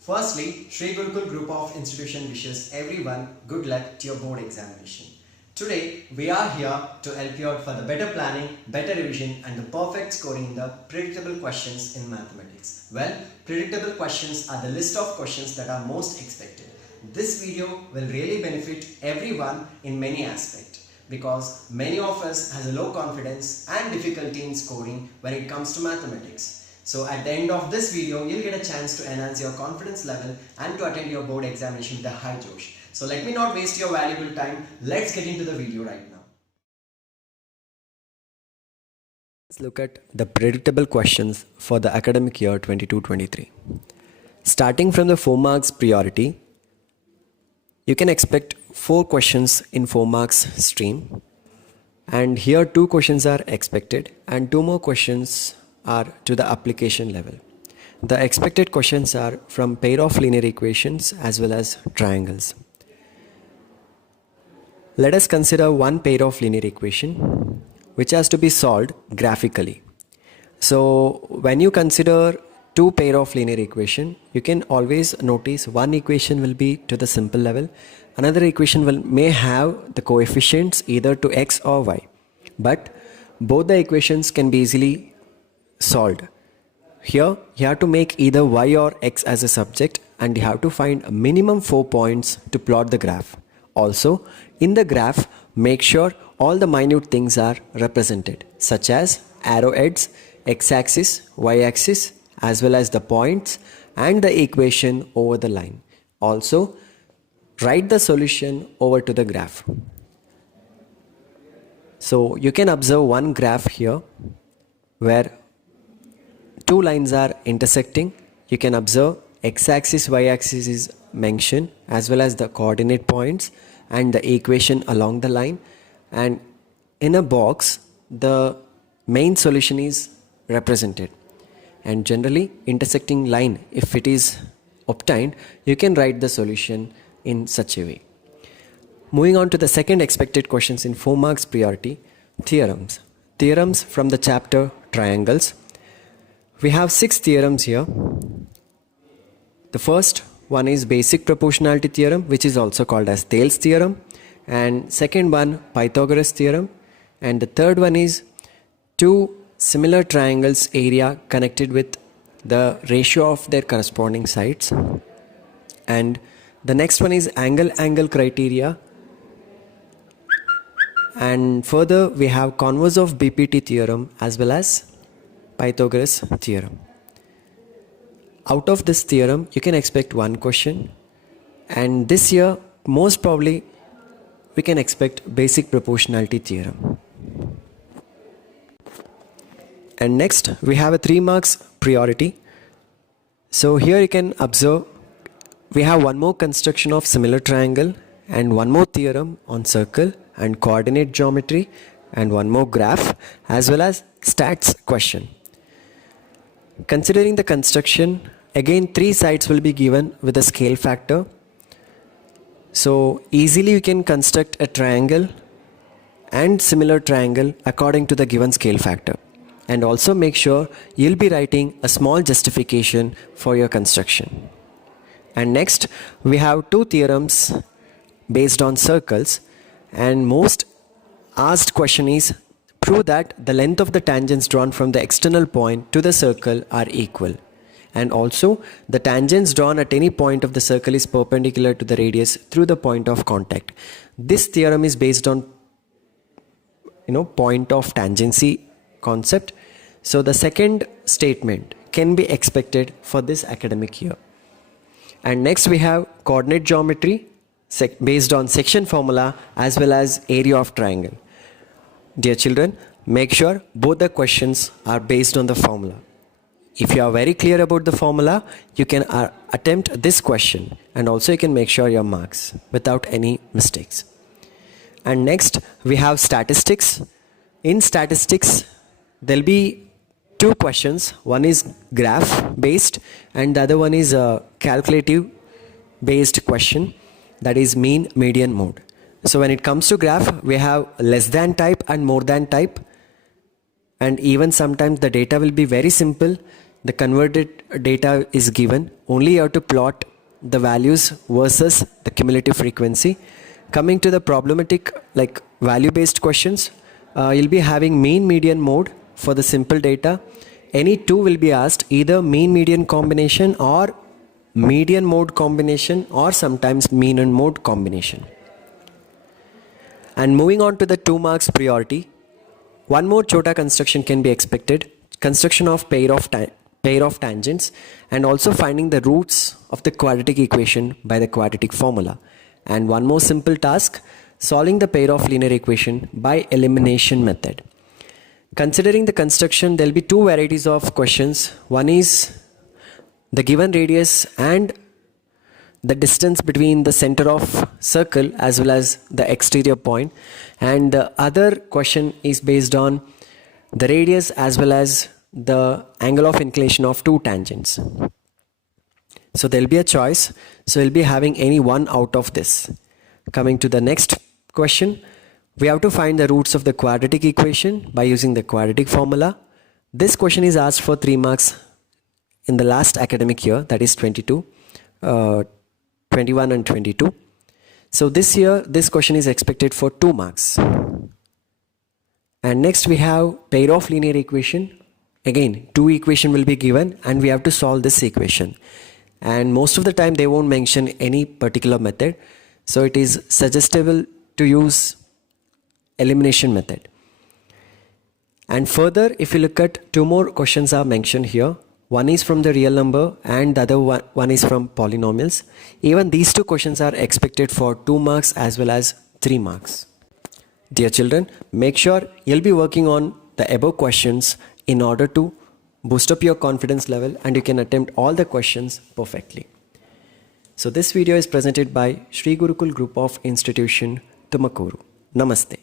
Firstly, Sri Gurukul Group of Institution wishes everyone good luck to your board examination. Today, we are here to help you out for the better planning, better revision and the perfect scoring in the predictable questions in mathematics. Well, predictable questions are the list of questions that are most expected. This video will really benefit everyone in many aspects because many of us has a low confidence and difficulty in scoring when it comes to mathematics. So at the end of this video, you'll get a chance to enhance your confidence level and to attend your board examination with a high josh. So let me not waste your valuable time. Let's get into the video right now. Let's look at the predictable questions for the academic year 22-23. Starting from the 4 marks priority, you can expect 4 questions in 4 marks stream. And here 2 questions are expected and 2 more questions are to the application level. The expected questions are from pair of linear equations as well as triangles. Let us consider one pair of linear equation which has to be solved graphically. So when you consider 2 pair of linear equation, you can always notice one equation will be to the simple level, another equation may have the coefficients either to x or y, but both the equations can be easily solved. Here you have to make either y or x as a subject and you have to find a minimum 4 points to plot the graph. Also in the graph, make sure all the minute things are represented such as arrowheads, x-axis, y-axis as well as the points and the equation over the line. Also write the solution over to the graph. So you can observe one graph here where 2 lines are intersecting. You can observe x-axis, y-axis is mentioned as well as the coordinate points and the equation along the line, and in a box the main solution is represented. And generally intersecting line, if it is obtained, you can write the solution in such a way. Moving on to the second expected questions in 4 marks priority, theorems. Theorems from the chapter triangles. We have 6 theorems here. The first one is basic proportionality theorem, which is also called as Thales theorem, and second one Pythagoras theorem, and the third one is 2 similar triangles area connected with the ratio of their corresponding sides, and the next one is angle criteria, and further we have converse of BPT theorem as well as Pythagoras theorem. Out of this theorem, you can expect one question, and this year most probably we can expect basic proportionality theorem. And next we have a 3 marks priority. So here you can observe we have one more construction of similar triangle and one more theorem on circle and coordinate geometry and one more graph as well as stats question. Considering the construction, again 3 sides will be given with a scale factor. So easily you can construct a triangle and similar triangle according to the given scale factor. And also make sure you'll be writing a small justification for your construction. And next we have 2 theorems based on circles, and most asked question is prove that the length of the tangents drawn from the external point to the circle are equal, and also the tangents drawn at any point of the circle is perpendicular to the radius through the point of contact. This theorem is based on point of tangency concept. So the second statement can be expected for this academic year. And next we have coordinate geometry based on section formula as well as area of triangle. Dear children, make sure both the questions are based on the formula. If you are very clear about the formula, you can attempt this question, and also you can make sure your marks without any mistakes. And next we have statistics. In statistics there will be 2 questions. One is graph based and the other one is a calculative based question, that is mean, median, mode. So when it comes to graph, we have less than type and more than type, and even sometimes the data will be very simple. the converted data is given. Only you have to plot the values versus the cumulative frequency. Coming to the problematic like value based questions, you'll be having mean median mode for the simple data. Any two will be asked, either mean median combination or median mode combination, or sometimes mean and mode combination. And moving on to the 2 marks priority, one more chota construction can be expected, construction of pair of tangents, and also finding the roots of the quadratic equation by the quadratic formula. And one more simple task, solving the pair of linear equation by elimination method. Considering the construction, there will be two varieties of questions. One is the given radius and the distance between the center of circle as well as the exterior point, and the other question is based on the radius as well as the angle of inclination of two tangents. So there will be a choice, so we'll be having any one out of this. Coming to the next question, we have to find the roots of the quadratic equation by using the quadratic formula. This question is asked for 3 marks in the last academic year, that is 21 and 22. So this year, this question is expected for 2 marks. And next we have pair of linear equation. Again, 2 equation will be given and we have to solve this equation. And most of the time they won't mention any particular method. So it is suggestible to use elimination method. And further, if you look at 2 more questions are mentioned here. One is from the real number and the other one is from polynomials. Even these 2 questions are expected for 2 marks as well as 3 marks. Dear children, make sure you'll be working on the above questions in order to boost up your confidence level and you can attempt all the questions perfectly. So this video is presented by Sri Gurukul Group of Institution, Tumakuru. Namaste.